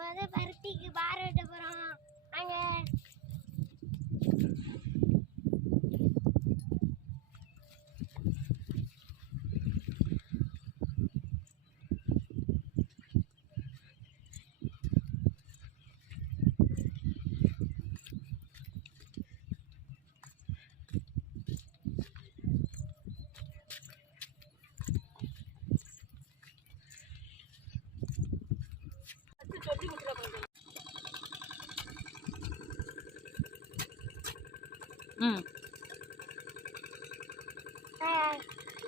நம்ம வந்து பருத்திக்கு பார் வெட்ட போறோம். அங்க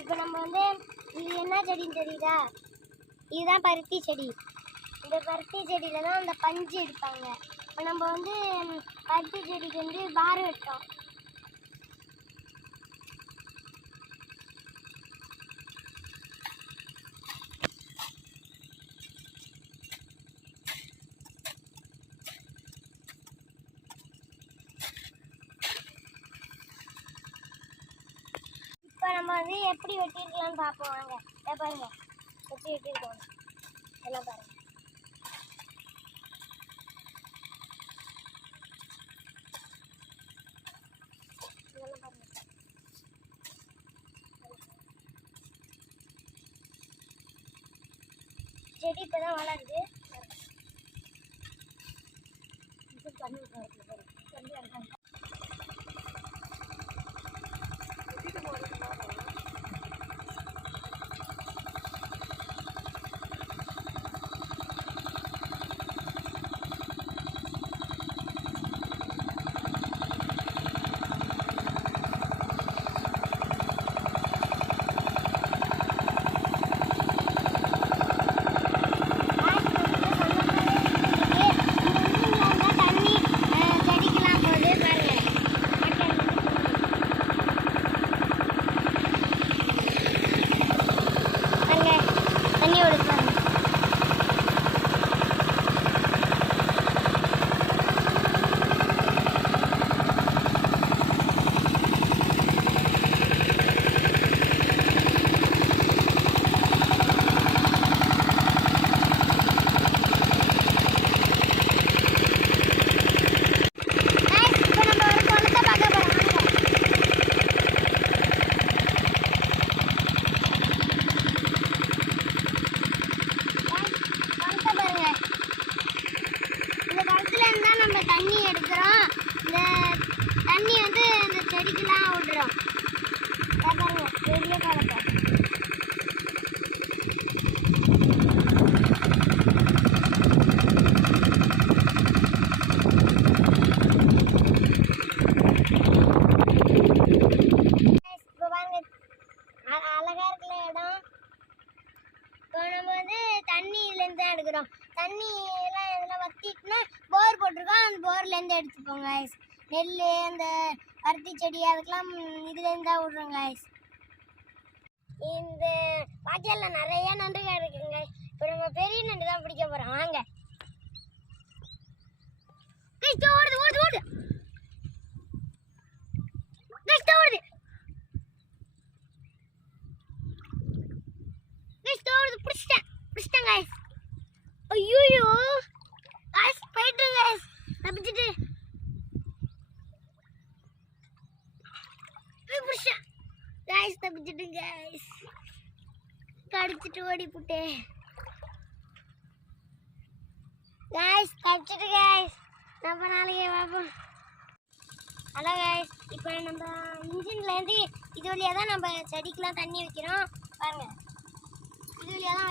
இப்போ நம்ம வந்து இது என்ன செடின்னு தெரியுதா? இதுதான் பருத்தி செடி. இந்த பருத்தி செடியில தான் அந்த பஞ்சு எடுப்பாங்க. இப்போ நம்ம வந்து பருத்தி செடிக்கு வந்து பார் வெட்டோம். இப்போ நம்ம வந்து எப்படி வெட்டிருக்கலாம்னு பார்ப்போம். வாங்க பாருங்க எப்படி வெட்டிருக்கோம் எல்லாம் பாருங்க. செடி இப்பதான் வளருது. தண்ணி எடுக்கிறோம். இந்த தண்ணி வந்து இந்த செடிக்கெல்லாம் விடுறோம். பாருங்க பெரிய காலத்தை இப்போ பாருங்க அழகா இருக்கிற இடம். இப்போ நம்ம வந்து தண்ணி இதுலேருந்து தான் எடுக்கிறோம். தண்ணி எல்லாம் இதில் வத்திட்டுனா போர் போட்டிருக்கோம். அந்த போர்லேருந்து எடுத்துப்போம் காய்ஸ். நெல் அந்த பருத்தி செடி அதுக்கெல்லாம் இதுலேருந்து தான் விட்றோம் காய்ஸ். இந்த வாக்கியால் நிறைய நண்டுகள் இருக்குங்க. இப்போ நம்ம பெரிய நண்டு தான் பிடிக்க போகிறோம். வாங்க ஓடுது ஓடுது ஓடுது ஓடுது பிடிச்சிட்டேன் காய்ஸ். ஐயோ காய்ஸ் போயிட்டு காய்ஸ் தப்பிச்சுட்டு பிடிச்சேன் காய்ஸ். தப்பிச்சுட்டு காய்ஸ் கடிச்சிட்டு ஓடி போட்டேன் காய்ஸ். தப்பிச்சுட்டு காய்ஸ். நம்ம நாளைக்கே பார்ப்போம். ஹலோ காய்ஸ், இப்போ நம்ம இன்ஜின்லேருந்து இது வழியாக தான் நம்ம செடிக்கெலாம் தண்ணி வைக்கிறோம். பாருங்க இது வழியாக தான்